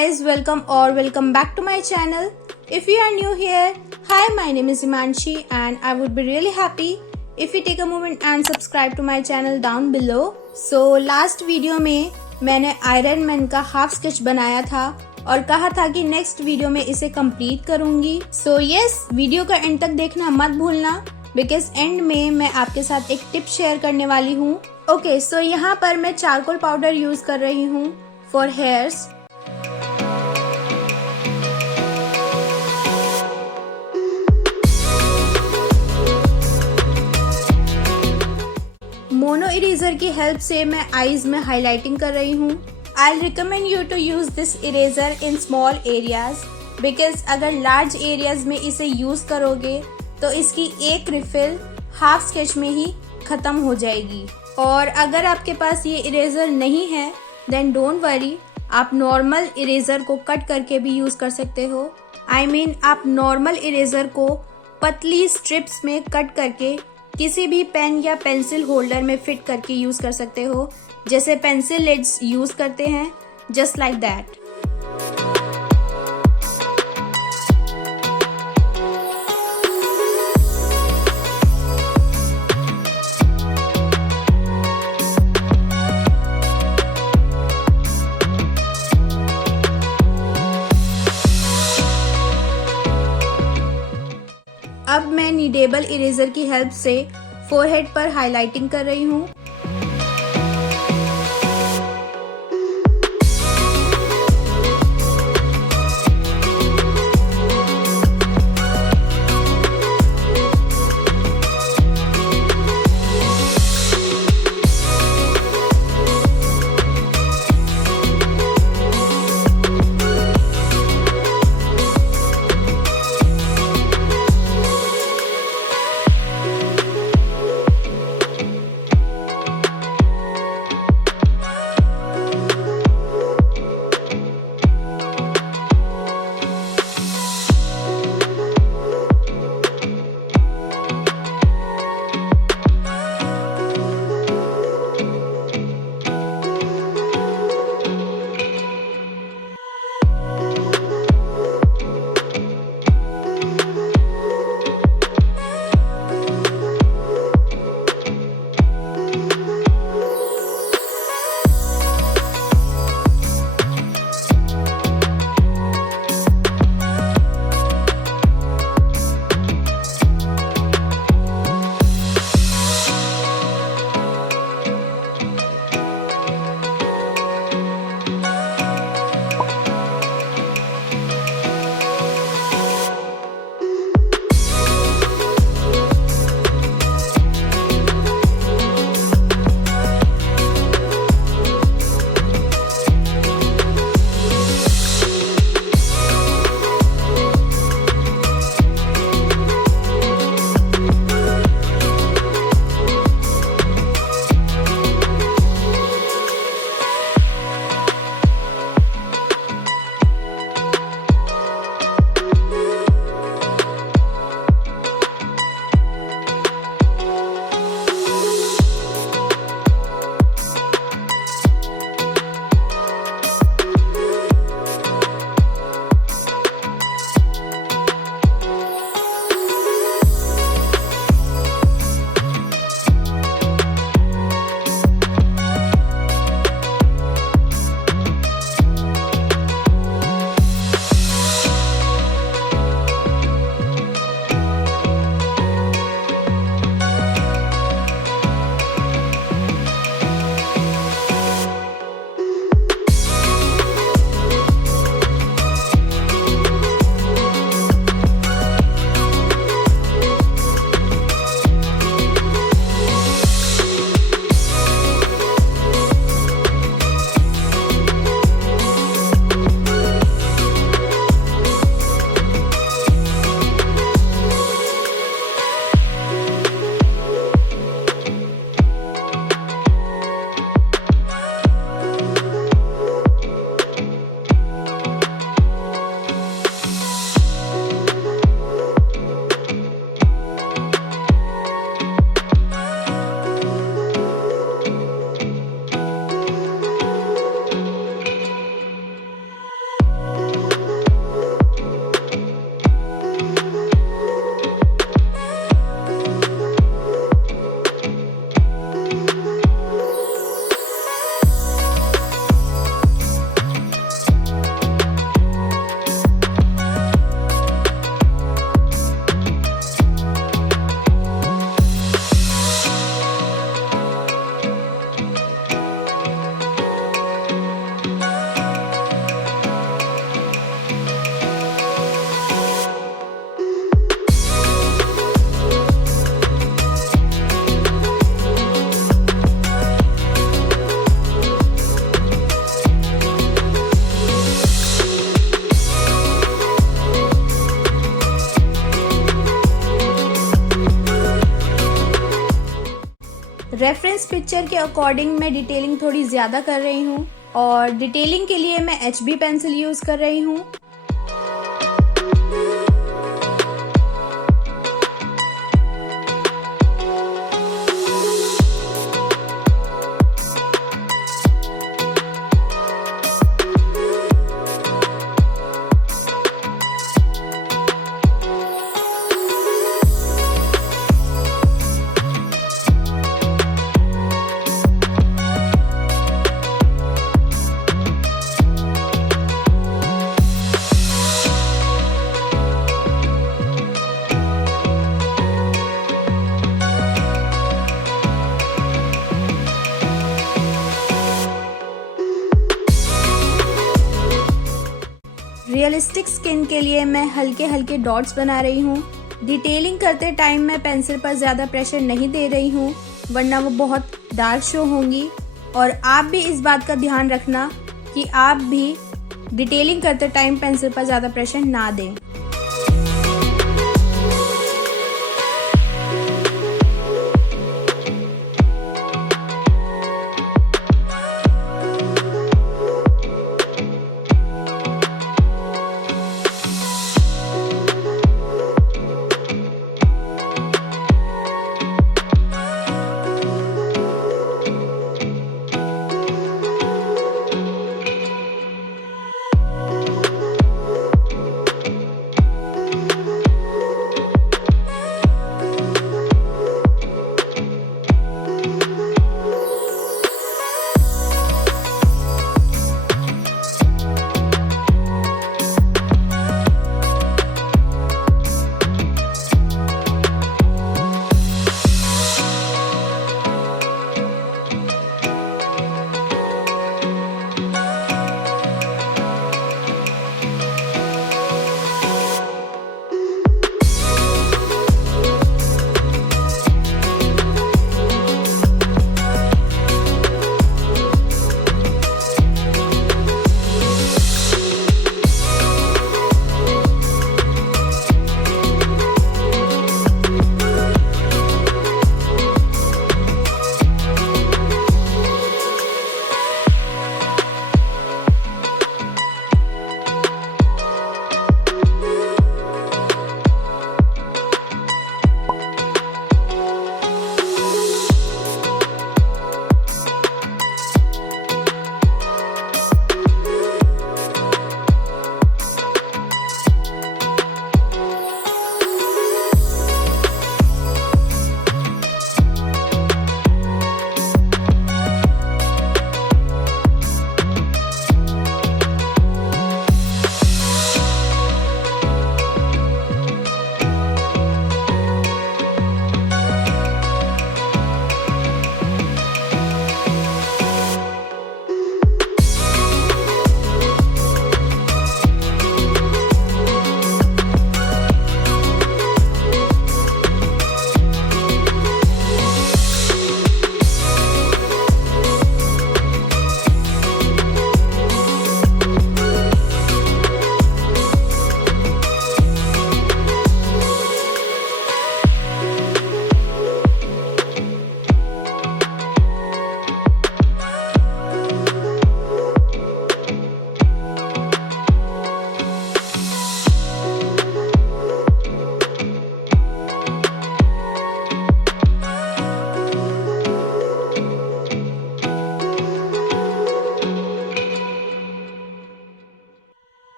guys, welcome back to my channel. If you are new here, hi, my name is Himanshi and I would be really happy if you take a moment and subscribe to my channel down below. So last video में मैंने iron man का half sketch बनाया था और कहा था कि next video में इसे कंप्लीट करूंगी. सो यस, वीडियो का एंड तक देखना मत भूलना बिकॉज एंड में मैं आपके साथ एक टिप शेयर करने वाली हूँ. ओके, सो यहाँ पर मैं चारकोल पाउडर यूज कर रही हूँ फॉर हेयर्स. मोनो इरेजर की हेल्प से मैं आईज में हाइलाइटिंग कर रही हूँ. I recommend you to use this eraser in small areas because अगर लार्ज एरियाज में इसे यूज करोगे तो इसकी एक रिफिल हाफ स्केच में ही खत्म हो जाएगी. और अगर आपके पास ये इरेजर नहीं है देन डोंट वरी, आप नॉर्मल इरेजर को कट करके भी यूज कर सकते हो. आई मीन आप नॉर्मल इरेजर को पतली स्ट्रिप्स में कट करके किसी भी पेन या पेंसिल होल्डर में फिट करके यूज कर सकते हो, जैसे पेंसिल लिड्स यूज करते हैं, जस्ट लाइक दैट. अब मैं नीडेबल इरेजर की हेल्प से फोरहेड पर हाइलाइटिंग कर रही हूँ. रेफरेंस पिक्चर के अकॉर्डिंग मैं डिटेलिंग थोड़ी ज़्यादा कर रही हूँ और डिटेलिंग के लिए मैं HB पेंसिल यूज़ कर रही हूँ। रियलिस्टिक स्किन के लिए मैं हल्के हल्के डॉट्स बना रही हूँ। डिटेलिंग करते टाइम मैं पेंसिल पर ज़्यादा प्रेशर नहीं दे रही हूँ, वरना वो बहुत डार्क शो होंगी। और आप भी इस बात का ध्यान रखना कि आप भी डिटेलिंग करते टाइम पेंसिल पर ज़्यादा प्रेशर ना दें।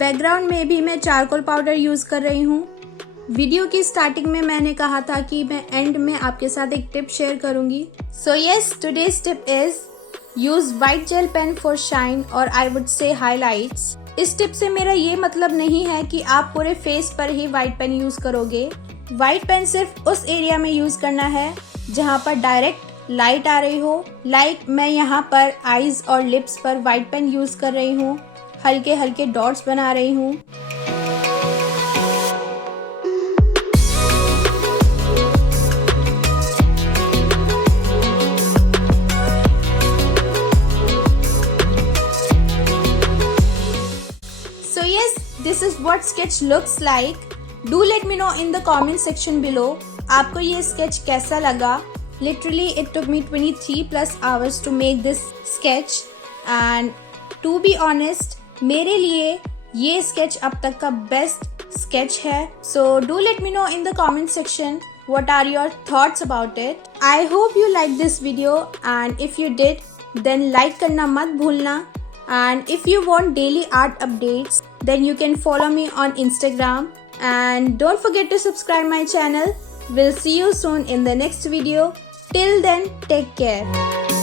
बैकग्राउंड में भी मैं चारकोल पाउडर यूज कर रही हूँ। वीडियो की स्टार्टिंग में मैंने कहा था कि मैं एंड में आपके साथ एक टिप शेयर करूंगी। So yes, today's tip is use white gel pen for shine और आई वुड से हाईलाइट्स। इस टिप से मेरा ये मतलब नहीं है कि आप पूरे फेस पर ही व्हाइट पेन यूज करोगे। व्हाइट पेन सिर्फ उस एरिया में यूज करना है जहाँ पर डायरेक्ट लाइट आ रही हो। लाइक मैं यहाँ पर आईज और लिप्स पर व्हाइट पेन यूज कर रही हूँ, हल्के हल्के डॉट्स बना रही हूँ। So yes, this is what sketch looks like. Do let me know in the comment section below आपको ये स्केच कैसा लगा Literally it took me 23 plus hours to make this sketch and to be honest मेरे लिए ये sketch अब तक का best sketch है. So do let me know in the comment section what are your thoughts about it. I hope you liked this video and if you did then like करना मत भूलना. And if you want daily art updates then you can follow me on Instagram and don't forget to subscribe my channel. We'll see you soon in the next video. Till then, take care.